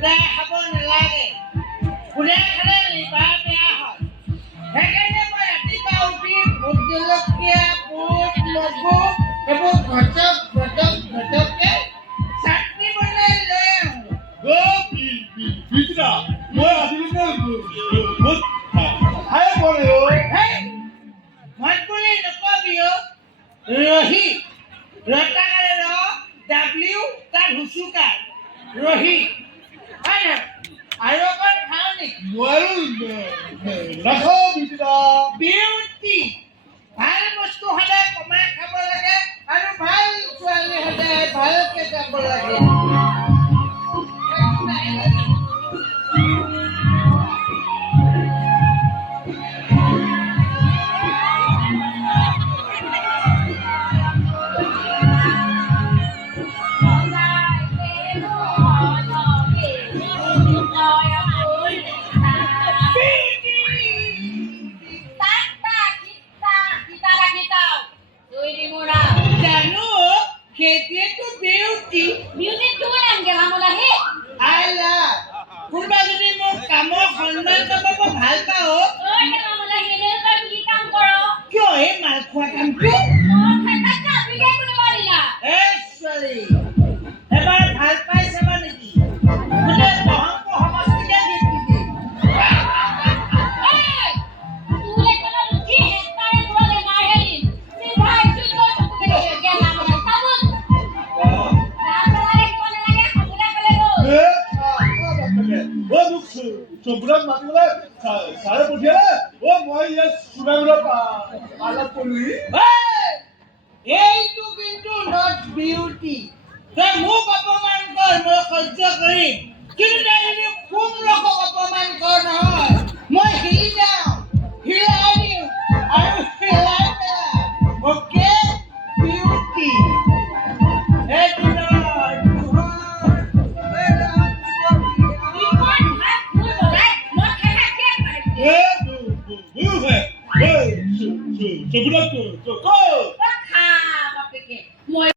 খুদাই খাব নালাগে খুদাই খালে লিভাৰ বেয়া হয় সেইকাৰণে মই ৰাতিপুৱা উঠি ভোট জলকীয়া বুট মগু এইবোৰ ঘটককে চাটনি বনাই লৈ আহোঁ ভোট বুলি নকবি ৰহি ৰটাকাৰে ডাব্লিউ তাৰ হুচুকাৰ ৰহি হয় নহয় আৰু অকণ খাওঁ নেকি বিউটি ভাল বস্তু সদায় কমাই খাব লাগে আৰু ভাল ছোৱালী সদায় ভালকে যাব লাগে কোনোবা যদি মোৰ কামৰ সন্মান নাপাব ভাল পাওঁ কিয় এই মাল খোৱা কামটো ছোৱালী এবাৰ ভাল পাই চাবা নেকি গোটেই বহংক সমষ্টিকে চবুৰত মাতিবলৈ চাৰে পঠিয়ালে মই ইয়াত চুনাগুৰিত পালাত পৰি এইটো কিন্তু নট বিউটি তই মোক অপমান কৰ মই সহ্য কৰিম কিন্তু তই যদি কোনলোকক অপমান কৰ নহয় মই হিলি যাওঁ হিলাই দিওঁ আৰু হিলাই পেলাওঁ অ'কে বিউটি চবুৰত